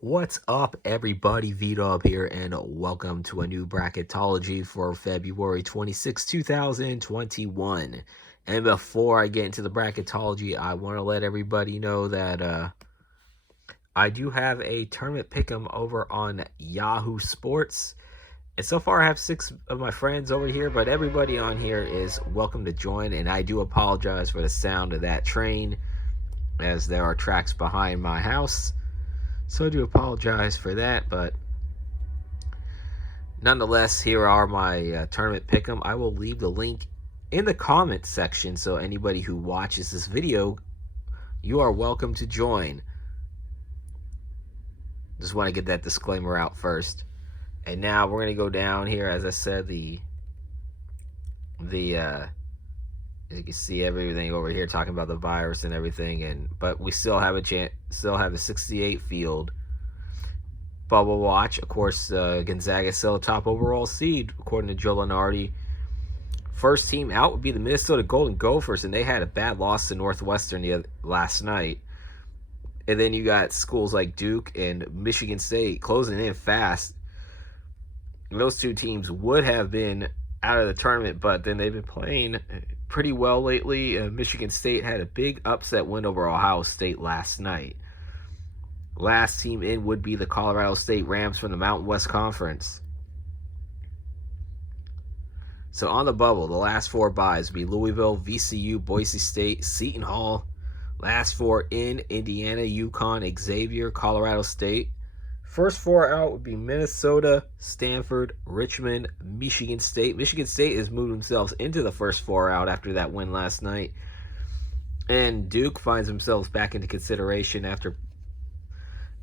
What's up, everybody? Vdub here, and welcome to a new Bracketology for February 26, 2021. And before I get into the Bracketology, I want to let everybody know that I do have a tournament pick'em over on Yahoo Sports. And so far, I have 6 of my friends over here, but everybody on here is welcome to join. And I do apologize for the sound of that train, as there are tracks behind my house. So I do apologize for that, but nonetheless, here are my tournament pick'em. I will leave the link in the comments section, so anybody who watches this video, you are welcome to join. Just want to get that disclaimer out first. And now we're going to go down here. As I said, as you can see, everything over here talking about the virus and everything, but we still have a chance, still have a 68 field. Bubble watch, of course. Gonzaga is still a top overall seed according to Joe Lunardi. First team out would be the Minnesota Golden Gophers, and they had a bad loss to Northwestern last night. And then you got schools like Duke and Michigan State closing in fast. Those two teams would have been out of the tournament, but then they've been playing pretty well lately. Michigan State had a big upset win over Ohio State last night. Last team in would be the Colorado State Rams from the Mountain West Conference. So on the bubble, the last 4 byes would be Louisville, VCU, Boise State, Seton Hall. Last 4 in: Indiana, UConn, Xavier, Colorado State. First 4 out would be Minnesota, Stanford, Richmond, Michigan State. Michigan State has moved themselves into the first 4 out after that win last night. And Duke finds themselves back into consideration after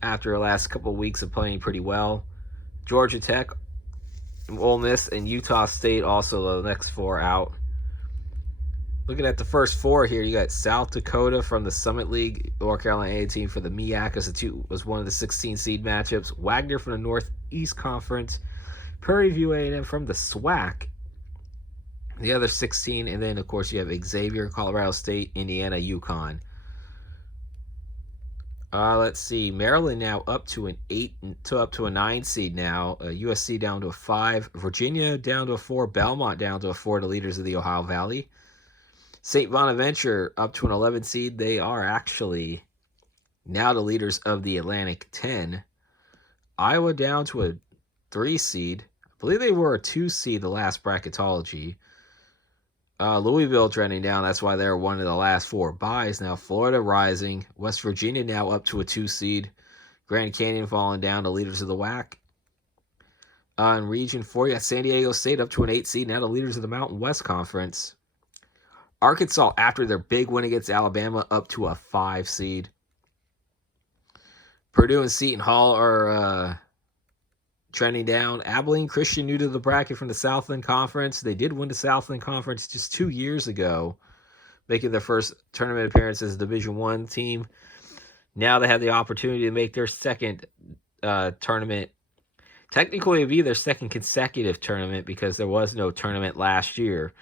the last couple of weeks of playing pretty well. Georgia Tech, Ole Miss, and Utah State also the next 4 out. Looking at the first 4 here, you got South Dakota from the Summit League, North Carolina A&T for the MEAC was one of the 16 seed matchups. Wagner from the Northeast Conference, Prairie View A&M from the SWAC, the other 16, and then of course you have Xavier, Colorado State, Indiana, UConn. Let's see, Maryland now up to a 9 seed now. USC down to a 5, Virginia down to a 4, Belmont down to a 4, the leaders of the Ohio Valley. St. Bonaventure up to an 11 seed. They are actually now the leaders of the Atlantic 10. Iowa down to a 3 seed. I believe they were a 2 seed the last bracketology. Louisville trending down. That's why they're one of the last 4 byes. Now Florida rising. West Virginia now up to a 2 seed. Grand Canyon falling down, the leaders of the WAC. In Region 4, you got San Diego State up to an 8 seed. Now the leaders of the Mountain West Conference. Arkansas, after their big win against Alabama, up to a 5 seed. Purdue and Seton Hall are trending down. Abilene Christian, new to the bracket from the Southland Conference. They did win the Southland Conference just 2 years ago, making their first tournament appearance as a Division I team. Now they have the opportunity to make their second tournament. Technically, it would be their second consecutive tournament because there was no tournament last year.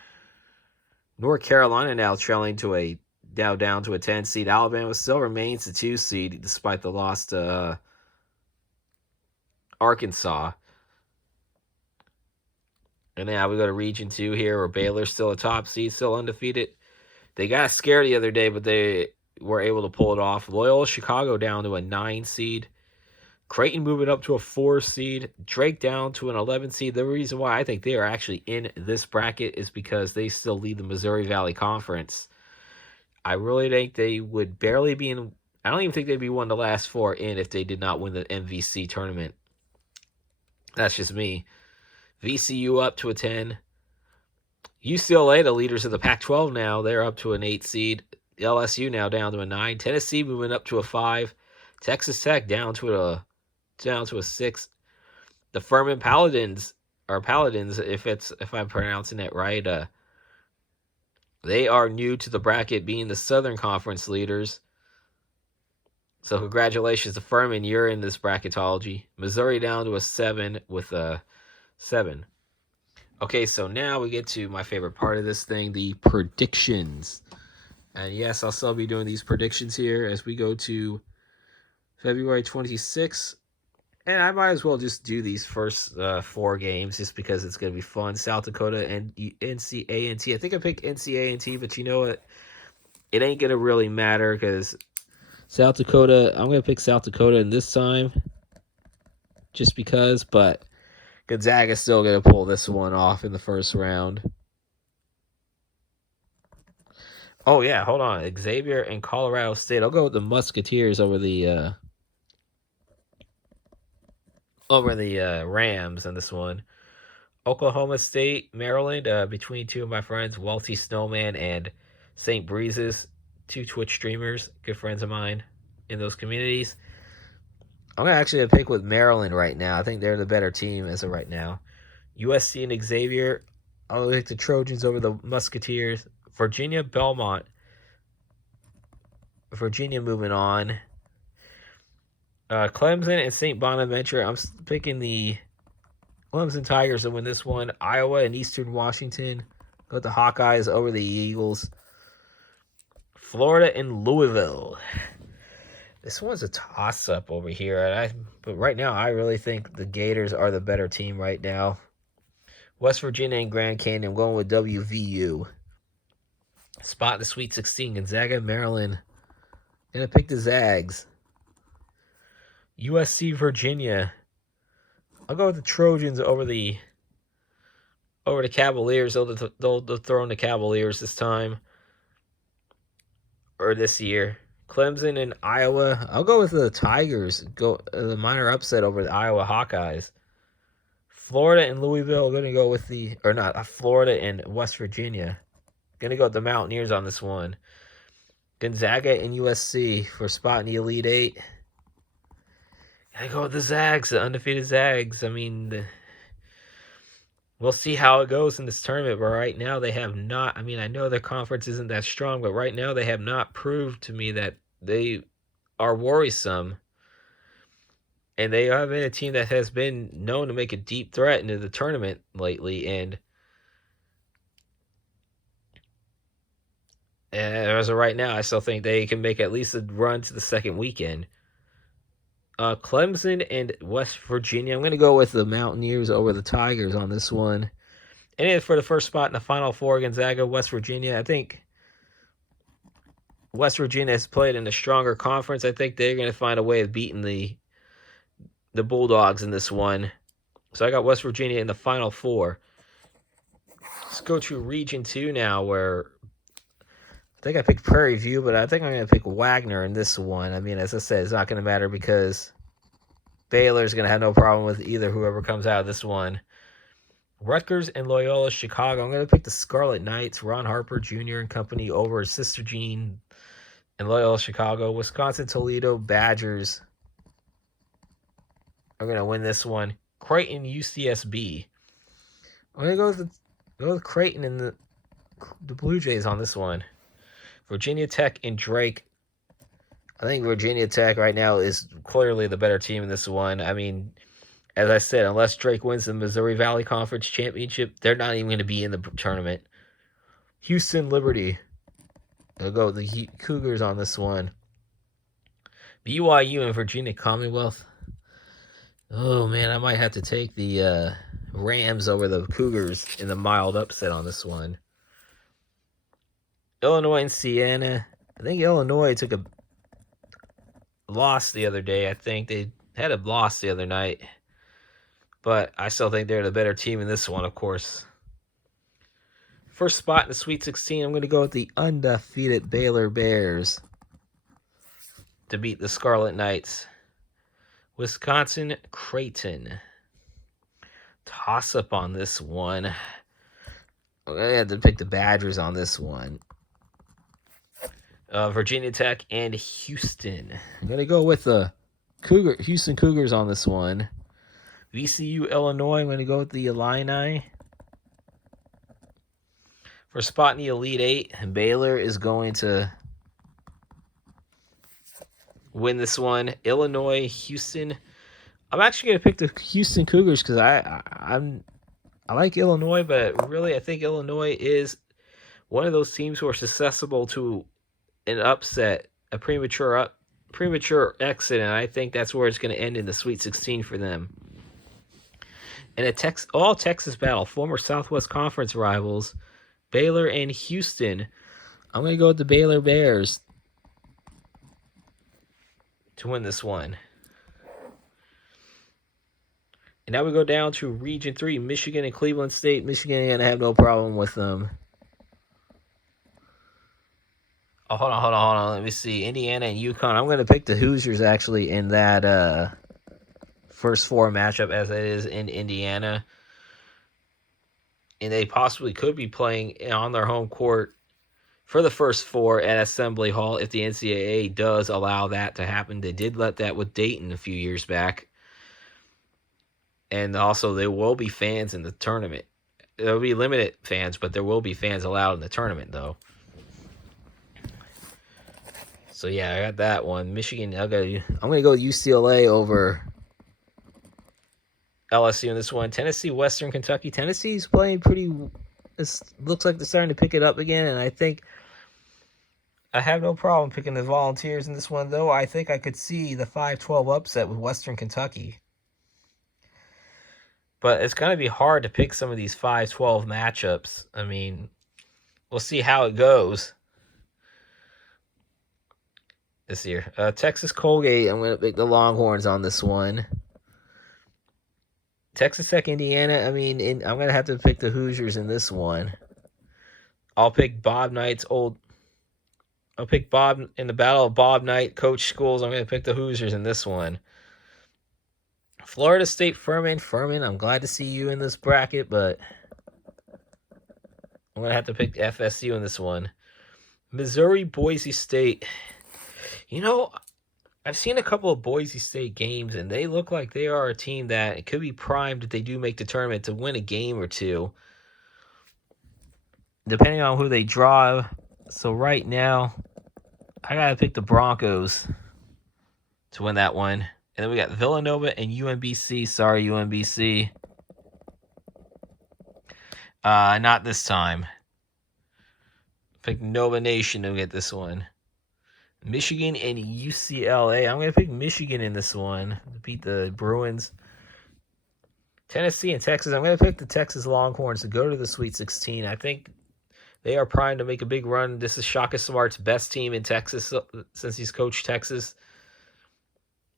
North Carolina now trailing down to a 10 seed. Alabama still remains the 2 seed despite the loss to Arkansas. And now we go to Region 2 here, where Baylor's still a top seed, still undefeated. They got scared the other day, but they were able to pull it off. Loyola Chicago down to a 9 seed. Creighton moving up to a 4 seed. Drake down to an 11 seed. The reason why I think they are actually in this bracket is because they still lead the Missouri Valley Conference. I really think they would barely be in. I don't even think they'd be one of the last 4 in if they did not win the MVC tournament. That's just me. VCU up to a 10. UCLA, the leaders of the Pac-12 now, they're up to an 8 seed. LSU now down to a 9. Tennessee moving up to a 5. Texas Tech down to a 6. The Furman Paladins, if I'm pronouncing it right, they are new to the bracket, being the Southern Conference leaders. So congratulations to Furman, you're in this bracketology. Missouri down to a 7 with a 7. Okay, so now we get to my favorite part of this thing, the predictions. And yes, I'll still be doing these predictions here as we go to February 26th. And I might as well just do these first 4 games just because it's going to be fun. South Dakota and NC-A&T. I think I picked NC-A&T, but you know what? It ain't going to really matter because South Dakota, I'm going to pick South Dakota in this time just because, but Gonzaga's still going to pull this one off in the first round. Oh, yeah, hold on. Xavier and Colorado State. I'll go with the Musketeers over the Rams in this one. Oklahoma State, Maryland, between two of my friends, Walty Snowman and St. Breezes, 2 Twitch streamers, good friends of mine in those communities. I'm actually going to pick with Maryland right now. I think they're the better team as of right now. USC and Xavier, I'll pick the Trojans over the Musketeers. Virginia, Belmont. Virginia moving on. Clemson and St. Bonaventure, I'm picking the Clemson Tigers to win this one. Iowa and Eastern Washington. Got the Hawkeyes over the Eagles. Florida and Louisville. This one's a toss-up over here. But right now, I really think the Gators are the better team right now. West Virginia and Grand Canyon. I'm going with WVU. Spot in the Sweet 16. Gonzaga, Maryland. Gonna pick the Zags. USC, Virginia. I'll go with the Trojans over the Cavaliers. They'll throw in the Cavaliers this time. Or this year. Clemson and Iowa. I'll go with the Tigers. Go the minor upset over the Iowa Hawkeyes. Florida and Louisville. I'm going to go with Florida and West Virginia. Going to go with the Mountaineers on this one. Gonzaga and USC for spot in the Elite Eight. Gotta go with the Zags, the undefeated Zags. I mean, we'll see how it goes in this tournament, but right now they have not. I mean, I know their conference isn't that strong, but right now they have not proved to me that they are worrisome. And they have been a team that has been known to make a deep threat into the tournament lately. And as of right now, I still think they can make at least a run to the second weekend. Clemson and West Virginia. I'm going to go with the Mountaineers over the Tigers on this one. And then for the first spot in the Final Four, Gonzaga, West Virginia. I think West Virginia has played in a stronger conference. I think they're going to find a way of beating the Bulldogs in this one. So I got West Virginia in the Final Four. Let's go to Region 2 now, where I think I picked Prairie View, but I think I'm going to pick Wagner in this one. I mean, as I said, it's not going to matter because Baylor's going to have no problem with either whoever comes out of this one. Rutgers and Loyola Chicago. I'm going to pick the Scarlet Knights, Ron Harper Jr. and company over Sister Jean and Loyola Chicago. Wisconsin Toledo Badgers are going to win this one. Creighton UCSB. I'm going to go with Creighton and the Blue Jays on this one. Virginia Tech and Drake. I think Virginia Tech right now is clearly the better team in this one. I mean, as I said, unless Drake wins the Missouri Valley Conference Championship, they're not even going to be in the tournament. Houston Liberty. I'll go with the Cougars on this one. BYU and Virginia Commonwealth. Oh, man, I might have to take the Rams over the Cougars in the mild upset on this one. Illinois and Siena. I think Illinois took a loss the other day. I think they had a loss the other night. But I still think they're the better team in this one, of course. First spot in the Sweet 16, I'm going to go with the undefeated Baylor Bears to beat the Scarlet Knights. Wisconsin Creighton. Toss-up on this one. I'm going to have to pick the Badgers on this one. Virginia Tech and Houston. I'm going to go with the Houston Cougars on this one. VCU, Illinois. I'm going to go with the Illini. For spot in the Elite Eight, Baylor is going to win this one. Illinois, Houston. I'm actually going to pick the Houston Cougars because I like Illinois, but really I think Illinois is one of those teams who are susceptible to an upset, a premature premature exit, and I think that's where it's going to end in the Sweet 16 for them. And a all Texas battle, former Southwest Conference rivals, Baylor and Houston. I'm going to go with the Baylor Bears to win this one. And now we go down to Region 3, Michigan and Cleveland State. Michigan going to have no problem with them. Oh, hold on. Let me see. Indiana and UConn. I'm going to pick the Hoosiers, actually, in that first four matchup, as it is in Indiana. And they possibly could be playing on their home court for the first four at Assembly Hall if the NCAA does allow that to happen. They did let that with Dayton a few years back. And also, there will be fans in the tournament. There will be limited fans, but there will be fans allowed in the tournament, though. So, yeah, I got that one. Michigan, I'm going to go with UCLA over LSU in this one. Tennessee, Western Kentucky. Tennessee's playing pretty... It looks like they're starting to pick it up again, and I think I have no problem picking the Volunteers in this one, though. I think I could see the 5-12 upset with Western Kentucky. But it's going to be hard to pick some of these 5-12 matchups. I mean, we'll see how it goes this year. Texas Colgate, I'm going to pick the Longhorns on this one. Texas Tech, Indiana, I'm going to have to pick the Hoosiers in this one. I'll pick Bob Knight's I'll pick Bob in the battle of Bob Knight, Coach Schools. I'm going to pick the Hoosiers in this one. Florida State, Furman, I'm glad to see you in this bracket, but I'm going to have to pick FSU in this one. Missouri, Boise State. I've seen a couple of Boise State games, and they look like they are a team that it could be primed if they do make the tournament to win a game or two, depending on who they draw. So right now, I got to pick the Broncos to win that one. And then we got Villanova and UMBC. Sorry, UMBC. Not this time. Pick Nova Nation to get this one. Michigan and UCLA. I'm going to pick Michigan in this one to beat the Bruins. Tennessee and Texas. I'm going to pick the Texas Longhorns to go to the Sweet 16. I think they are primed to make a big run. This is Shaka Smart's best team in Texas since he's coached Texas.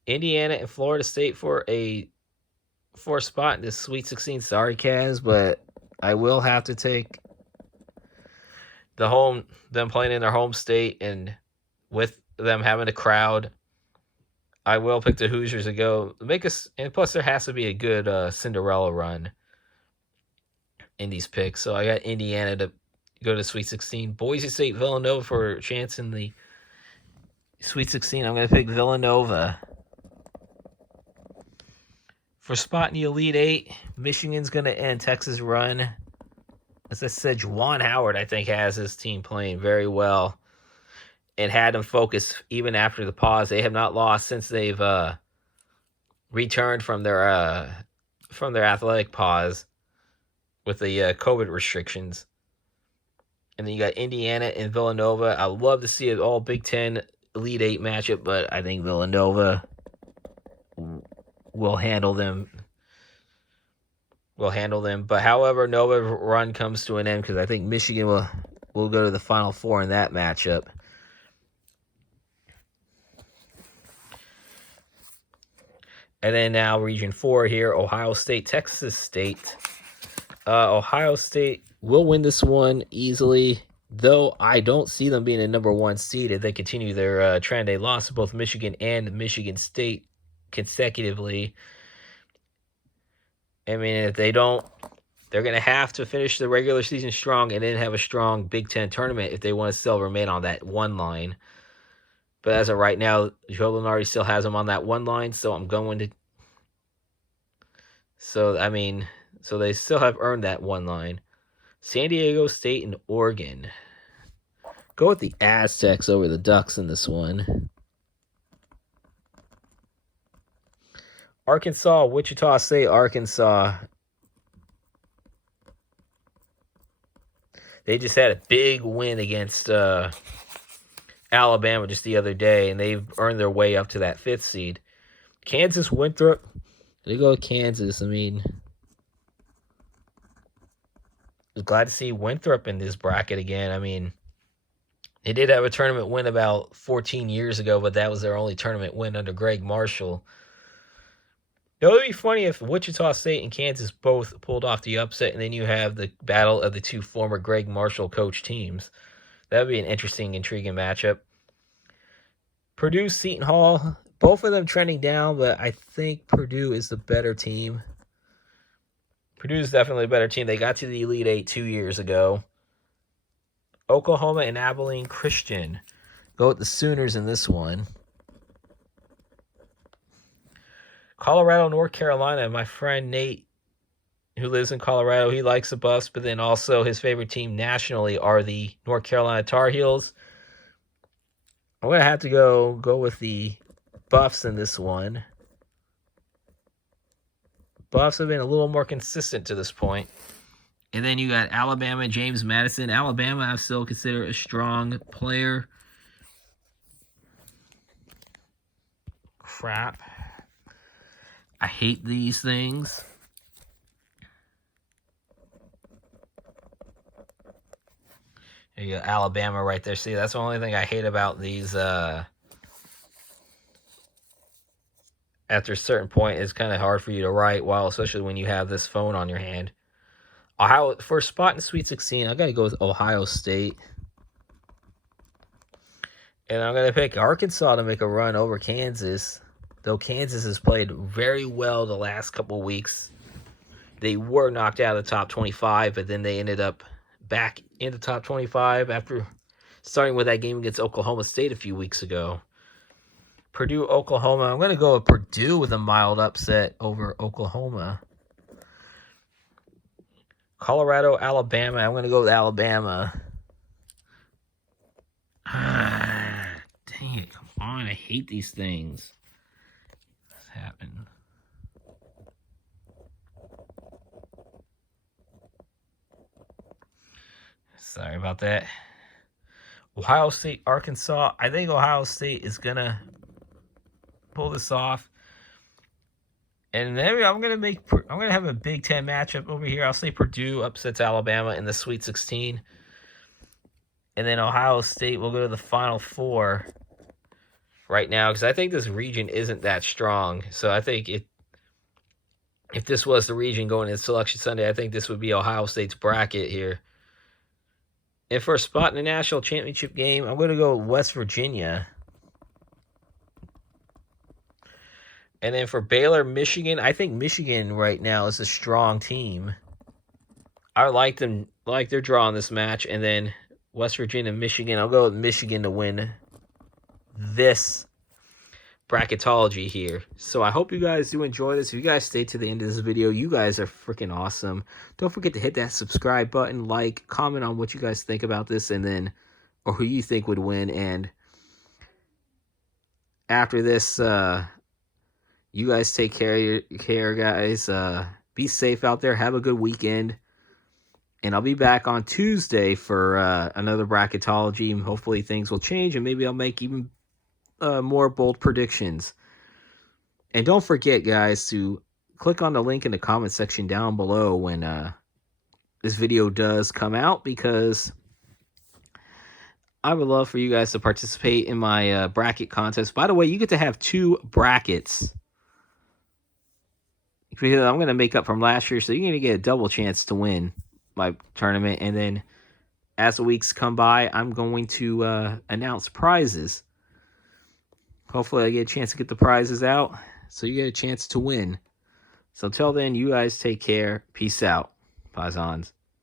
Indiana and Florida State for a fourth spot in this Sweet 16. Sorry, Kaz, but I will have to take them playing in their home state, and with them having a crowd, I will pick the Hoosiers to go. And plus there has to be a good Cinderella run in these picks. So I got Indiana to go to the Sweet 16. Boise State, Villanova for a chance in the Sweet 16. I'm going to pick Villanova. For spot in the Elite Eight, Michigan's going to end Texas' run. As I said, Juwan Howard, I think, has his team playing very well and had them focus even after the pause. They have not lost since they've returned from their athletic pause with the COVID restrictions. And then you got Indiana and Villanova. I would love to see an all Big Ten Elite Eight matchup, but I think Villanova will handle them. But however, Nova run comes to an end because I think Michigan will go to the Final Four in that matchup. And then now Region 4 here, Ohio State, Texas State. Ohio State will win this one easily, though I don't see them being a number one seed if they continue their trend. They lost to both Michigan and Michigan State consecutively. I mean, if they don't, they're going to have to finish the regular season strong and then have a strong Big Ten tournament if they want to still remain on that one line. But as of right now, Joe Lunardi still has them on that one line, so I'm going to... So they still have earned that one line. San Diego State and Oregon. Go with the Aztecs over the Ducks in this one. Arkansas, Wichita State, Arkansas. They just had a big win against Alabama just the other day, and they've earned their way up to that 5th seed. Kansas, Winthrop. They go to Kansas. I mean, I was glad to see Winthrop in this bracket again. I mean, they did have a tournament win about 14 years ago, but that was their only tournament win under Greg Marshall. It would be funny if Wichita State and Kansas both pulled off the upset, and then you have the battle of the two former Greg Marshall coach teams. That would be an interesting, intriguing matchup. Purdue, Seton Hall, both of them trending down, but I think Purdue is the better team. Purdue is definitely a better team. They got to the Elite Eight 2 years ago. Oklahoma and Abilene Christian. Go with the Sooners in this one. Colorado, North Carolina. My friend Nate, who lives in Colorado, he likes the Buffs, but then also his favorite team nationally are the North Carolina Tar Heels. I'm going to have to go with the Buffs in this one. Buffs have been a little more consistent to this point. And then you got Alabama, James Madison. Alabama, I still consider a strong player. Crap. I hate these things. There you go, Alabama right there. See, that's the only thing I hate about these. After a certain point, it's kind of hard for you to write, while especially when you have this phone on your hand. Ohio, for a spot in Sweet 16, I got to go with Ohio State. And I'm going to pick Arkansas to make a run over Kansas. Though Kansas has played very well the last couple of weeks. They were knocked out of the top 25, but then they ended up back in the top 25 after starting with that game against Oklahoma State a few weeks ago. Purdue, Oklahoma. I'm going to go with Purdue with a mild upset over Oklahoma. Colorado, Alabama. I'm going to go with Alabama. Dang it. Come on. I hate these things. What's happened? Sorry about that. Ohio State, Arkansas. I think Ohio State is going to pull this off. And then I'm going to have a Big Ten matchup over here. I'll say Purdue upsets Alabama in the Sweet 16. And then Ohio State will go to the Final Four right now, because I think this region isn't that strong. So I think if this was the region going into Selection Sunday, I think this would be Ohio State's bracket here. And for a spot in the national championship game, I'm going to go with West Virginia. And then for Baylor, Michigan, I think Michigan right now is a strong team. I like them, like they're drawing this match. And then West Virginia, Michigan, I'll go with Michigan to win this bracketology here. So I hope you guys do enjoy this. If you guys stay to the end of this video, you guys are freaking awesome. Don't forget to hit that subscribe button, like, comment on what you guys think about this, and then, or who you think would win. And after this, you guys take care, guys. Be safe out there. Have a good weekend. And I'll be back on Tuesday for another bracketology. Hopefully things will change, and maybe I'll make even more bold predictions. And don't forget, guys, to click on the link in the comment section down below when this video does come out, because I would love for you guys to participate in my bracket contest. By the way, you get to have 2 brackets, because I'm going to make up from last year, so you're going to get a double chance to win my tournament. And then as the weeks come by, I'm going to announce prizes. Hopefully I get a chance to get the prizes out, so you get a chance to win. So until then, you guys take care. Peace out, Paisans.